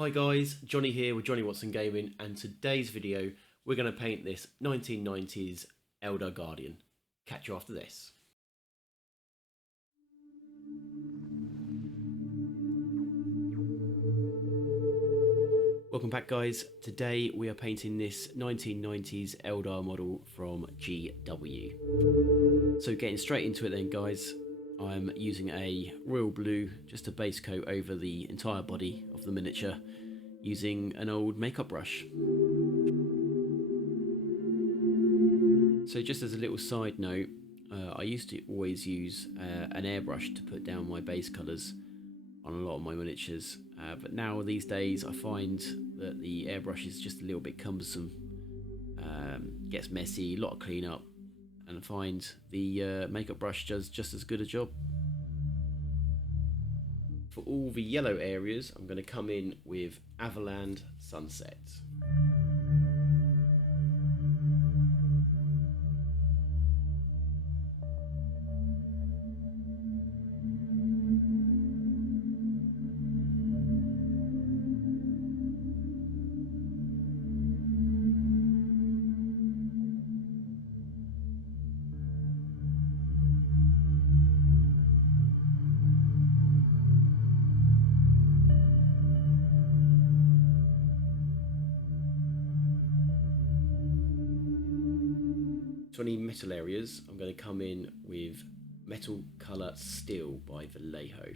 Hi guys, Johnny here with Johnny Watson Gaming, and today's video we're going to paint this 1990s Eldar Guardian. Catch you after this. Welcome back guys. Today we are painting this 1990s Eldar model from GW. So getting straight into it then guys, I'm using a royal blue, just a base coat over the entire body of the miniature, using an old makeup brush. So just as a little side note, I used to always use an airbrush to put down my base colours on a lot of my miniatures, but now these days I find that the airbrush is just a little bit cumbersome, gets messy, a lot of cleanup, and I find the makeup brush does just as good a job. For all the yellow areas, I'm going to come in with Avaland Sunset. To any metal areas, I'm going to come in with Metal Colour Steel by Vallejo.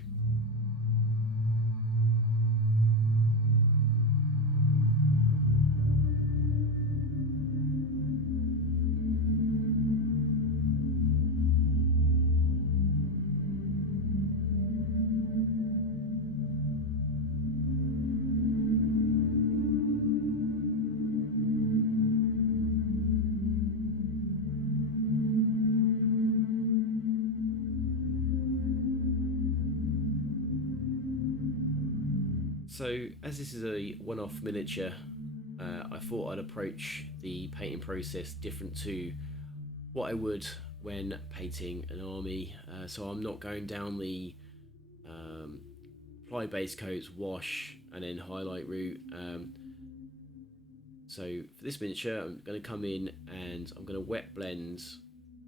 So as this is a one-off miniature, I thought I'd approach the painting process different to what I would when painting an army. So I'm not going down the apply base coats, wash, and then highlight route. So for this miniature, I'm going to come in and I'm going to wet blend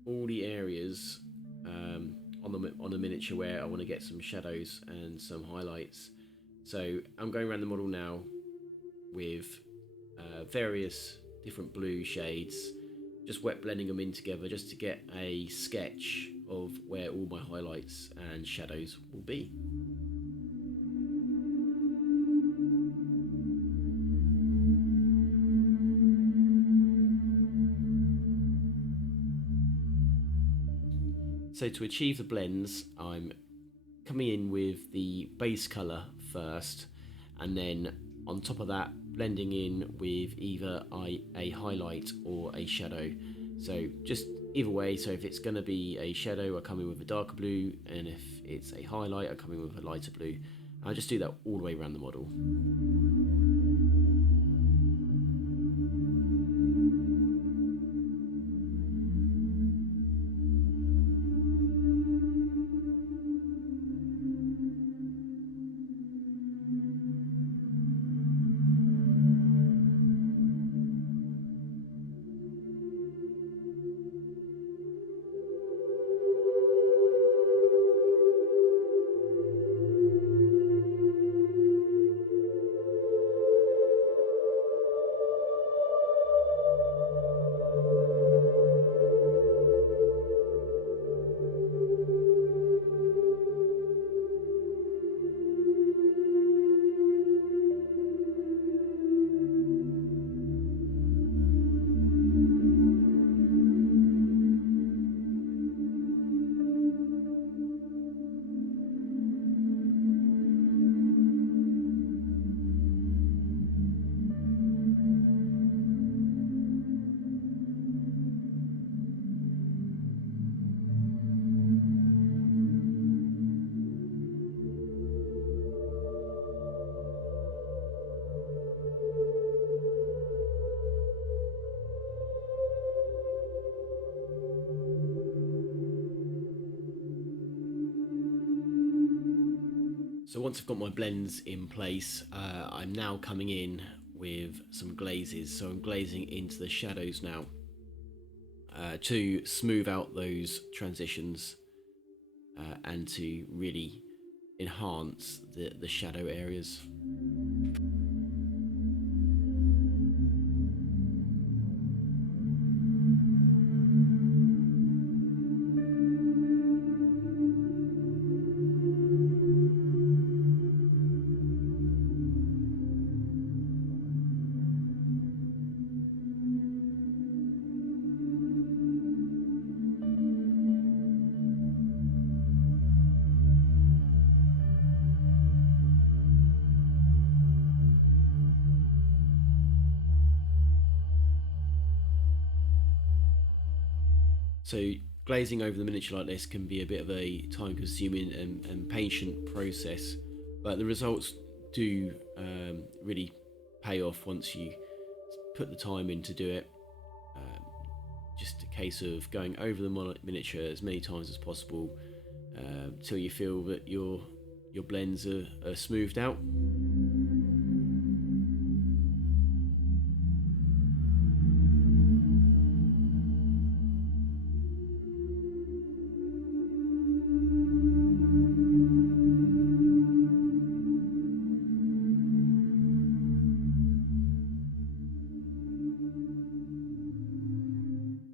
all the areas on the miniature where I want to get some shadows and some highlights. So I'm going around the model now with various different blue shades, just wet blending them in together just to get a sketch of where all my highlights and shadows will be. So to achieve the blends, I'm coming in with the base colour first, and then on top of that blending in with either a highlight or a shadow. So just either way, so if it's going to be a shadow, I come in with a darker blue, and if it's a highlight, I come in with a lighter blue. And I just do that all the way around the model. So once I've got my blends in place, I'm now coming in with some glazes. So I'm glazing into the shadows now to smooth out those transitions and to really enhance the shadow areas. So glazing over the miniature like this can be a bit of a time consuming and patient process, but the results do really pay off once you put the time in to do it. Just a case of going over the miniature as many times as possible till you feel that your blends are smoothed out.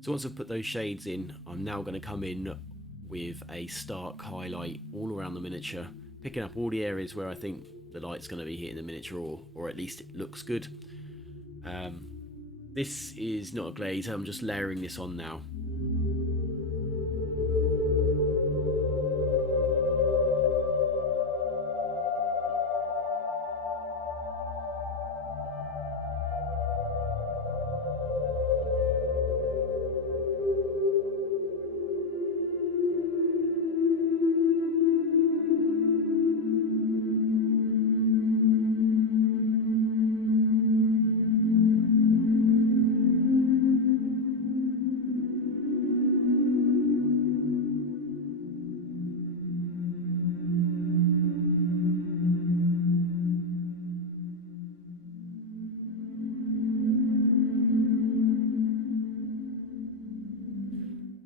So once I've put those shades in, I'm now going to come in with a stark highlight all around the miniature, picking up all the areas where I think the light's going to be hitting the miniature, or at least it looks good. This is not a glaze, I'm just layering this on now.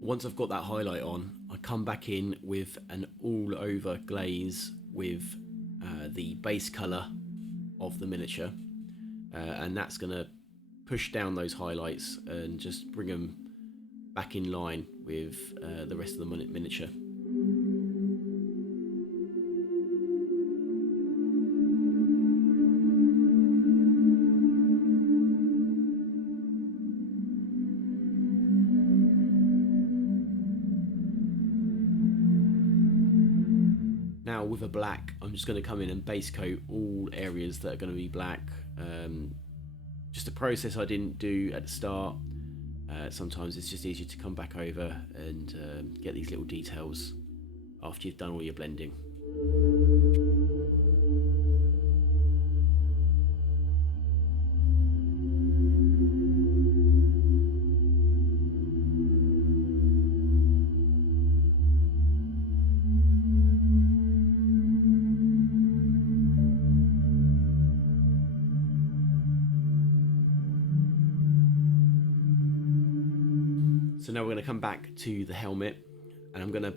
Once I've got that highlight on, I come back in with an all over glaze with the base colour of the miniature, and that's going to push down those highlights and just bring them back in line with the rest of the miniature. Now with a black, I'm just going to come in and base coat all areas that are going to be black. Just a process I didn't do at the start. Sometimes it's just easier to come back over and get these little details after you've done all your blending. So now we're going to come back to the helmet, and I'm going to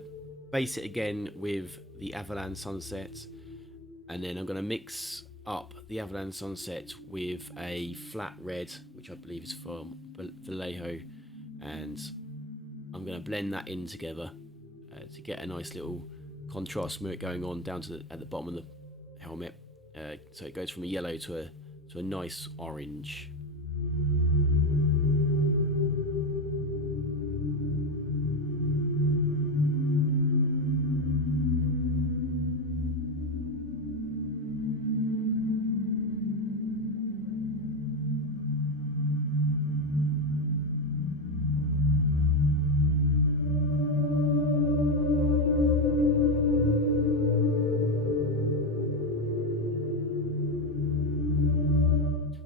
base it again with the Avalan Sunset, and then I'm going to mix up the Avalan Sunset with a flat red, which I believe is from Vallejo, and I'm going to blend that in together to get a nice little contrast smear going on down to at the bottom of the helmet. So it goes from a yellow to a nice orange.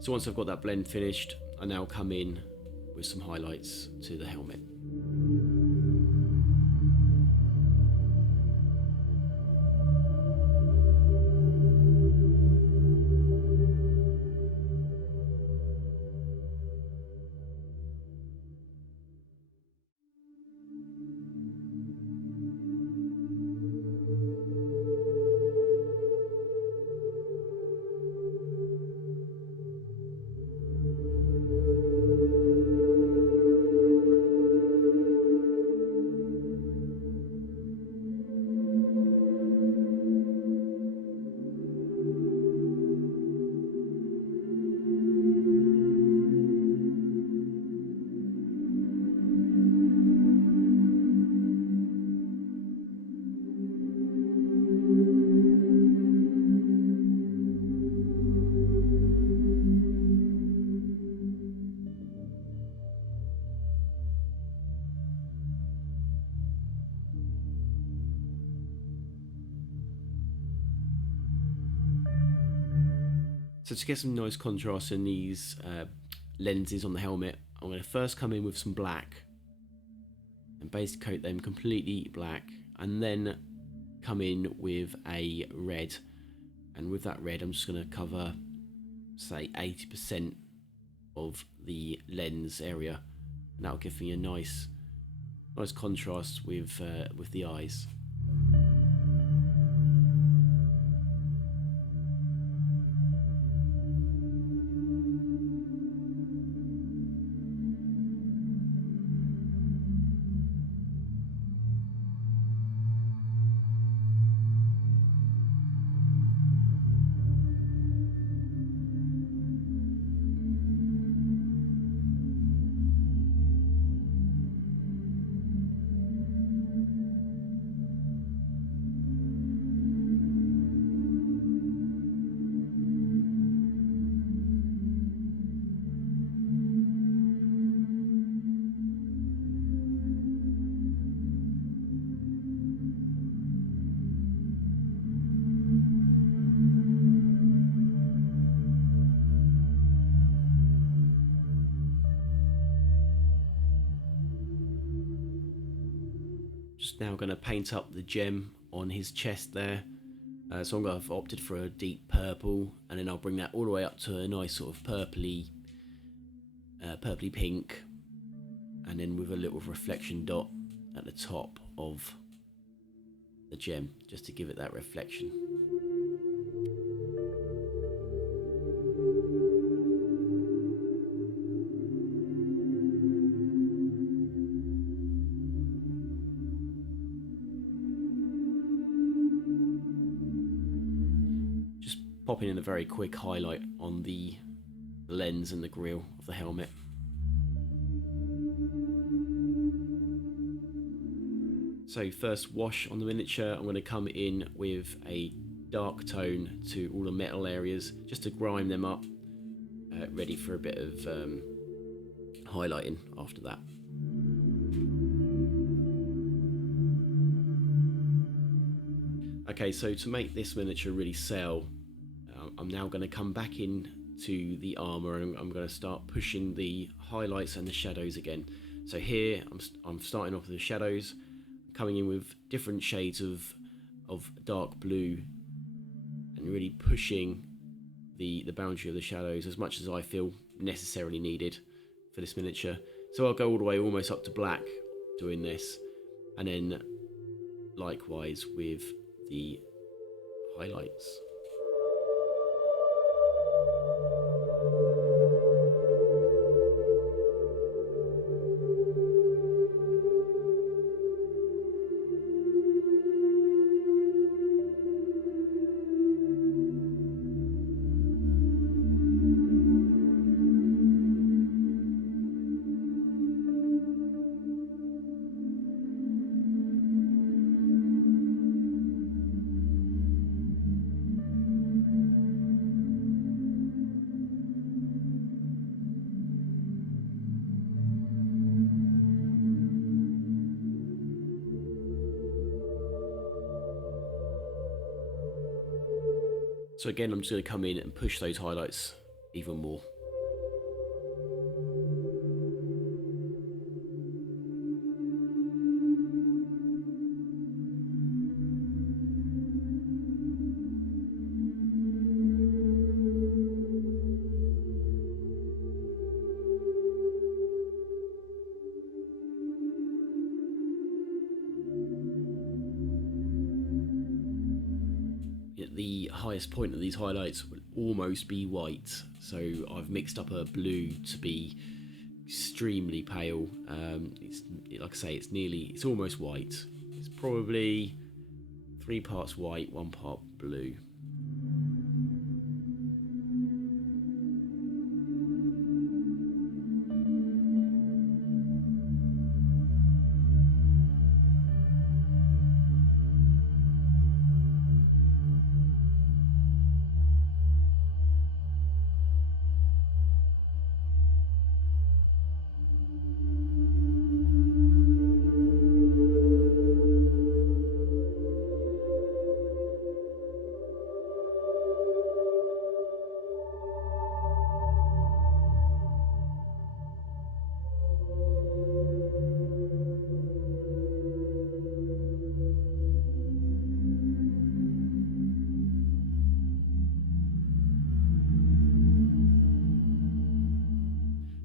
So once I've got that blend finished, I now come in with some highlights to the helmet. So to get some nice contrast in these lenses on the helmet, I'm going to first come in with some black and base coat them completely black, and then come in with a red, and with that red I'm just going to cover, say, 80% of the lens area, and that'll give me a nice contrast with the eyes. Just now going to paint up the gem on his chest there. So I've opted for a deep purple, and then I'll bring that all the way up to a nice sort of purpley pink, and then with a little reflection dot at the top of the gem, just to give it that reflection. Just popping in a very quick highlight on the lens and the grille of the helmet. So first wash on the miniature, I'm going to come in with a dark tone to all the metal areas, just to grime them up, ready for a bit of highlighting after that. Okay, so to make this miniature really sell, I'm now going to come back in to the armor, and I'm going to start pushing the highlights and the shadows again. So here I'm starting off with the shadows, coming in with different shades of dark blue, and really pushing the boundary of the shadows as much as I feel necessarily needed for this miniature. So I'll go all the way almost up to black doing this, and then likewise with the highlights. So again, I'm just going to come in and push those highlights even more. The highest point of these highlights will almost be white, so I've mixed up a blue to be extremely pale. It's like I say, it's almost white. It's probably 3 parts white, 1 part blue.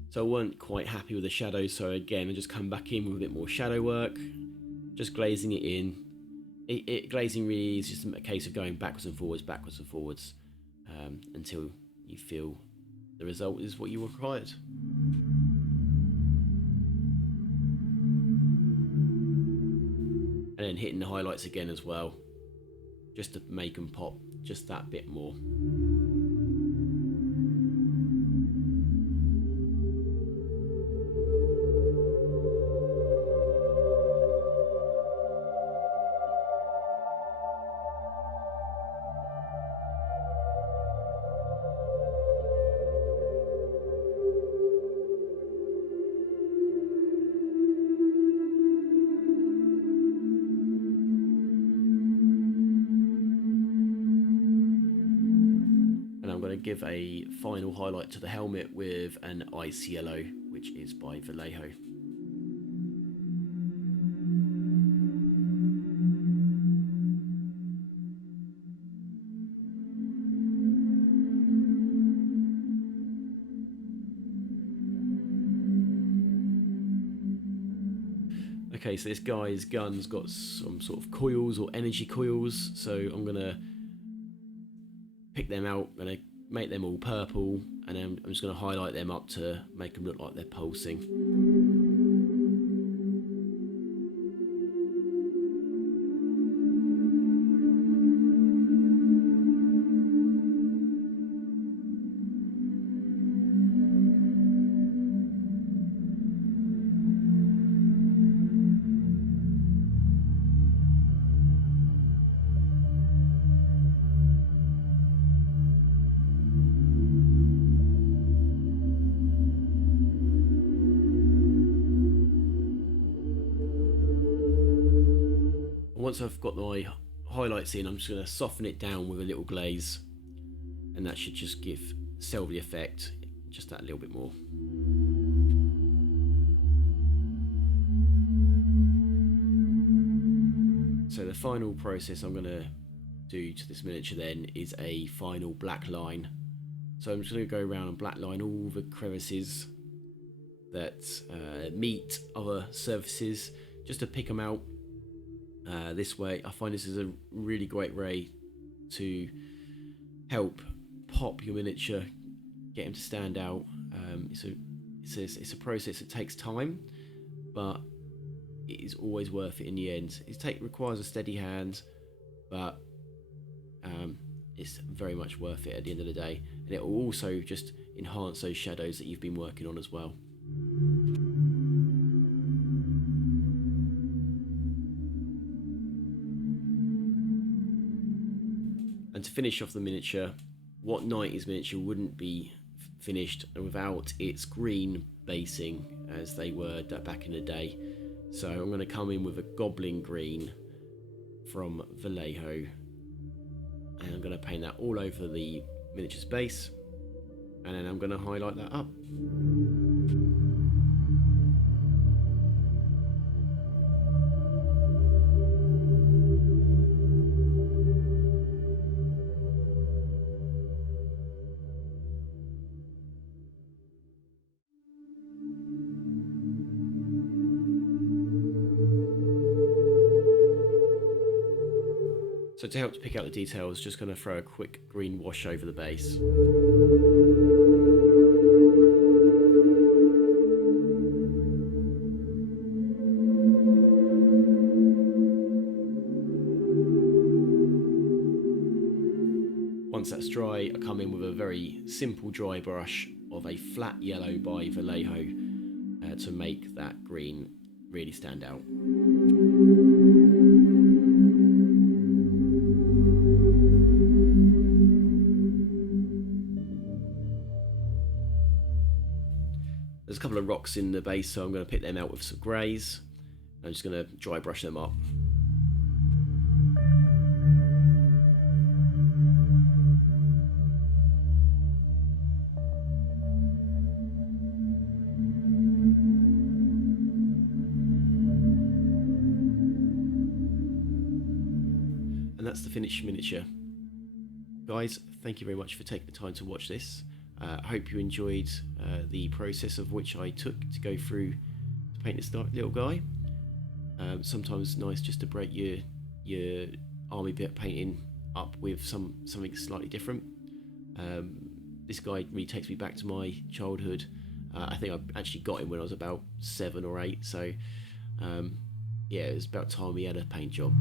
So I weren't quite happy with the shadows, so again I just come back in with a bit more shadow work, just glazing it in. Glazing really is just a case of going backwards and forwards, until you feel the result is what you required. And then hitting the highlights again as well, just to make them pop just that bit more. Give a final highlight to the helmet with an ice yellow, which is by Vallejo. Okay, so this guy's gun's got some sort of coils or energy coils, so I'm gonna pick them out, I'm gonna make them all purple, and then I'm just going to highlight them up to make them look like they're pulsing. Once I've got my highlights in, I'm just going to soften it down with a little glaze, and that should just sell the effect just that little bit more. So the final process I'm going to do to this miniature then is a final black line. So I'm just going to go around and black line all the crevices that meet other surfaces, just to pick them out. This way, I find this is a really great way to help pop your miniature, get them to stand out. It's a process that takes time, but it is always worth it in the end. It requires a steady hand, but it's very much worth it at the end of the day, and it will also just enhance those shadows that you've been working on as well. And to finish off the miniature, what 90s miniature wouldn't be finished without its green basing, as they were back in the day? So I'm going to come in with a goblin green from Vallejo, and I'm going to paint that all over the miniature's base, and then I'm going to highlight that up. So to help to pick out the details, just going to throw a quick green wash over the base. Once that's dry, I come in with a very simple dry brush of a flat yellow by Vallejo to make that green really stand out. There's a couple of rocks in the base, so I'm going to pick them out with some greys. I'm just going to dry brush them up. And that's the finished miniature. Guys, thank you very much for taking the time to watch this. I hope you enjoyed the process of which I took to go through to paint this little guy. Sometimes nice just to break your army bit painting up with something slightly different. This guy really takes me back to my childhood. I think I actually got him when I was about 7 or 8, so yeah, it was about time he had a paint job.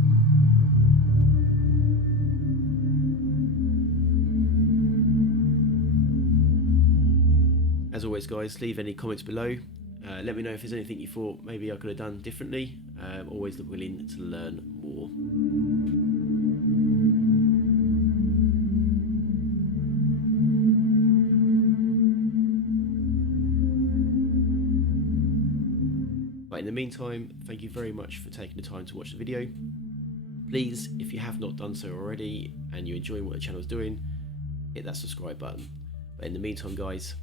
As always guys, leave any comments below. Let me know if there's anything you thought maybe I could have done differently. Always willing to learn more. But in the meantime, thank you very much for taking the time to watch the video. Please, if you have not done so already and you're enjoying what the channel is doing, hit that subscribe button. But in the meantime guys,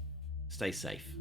stay safe.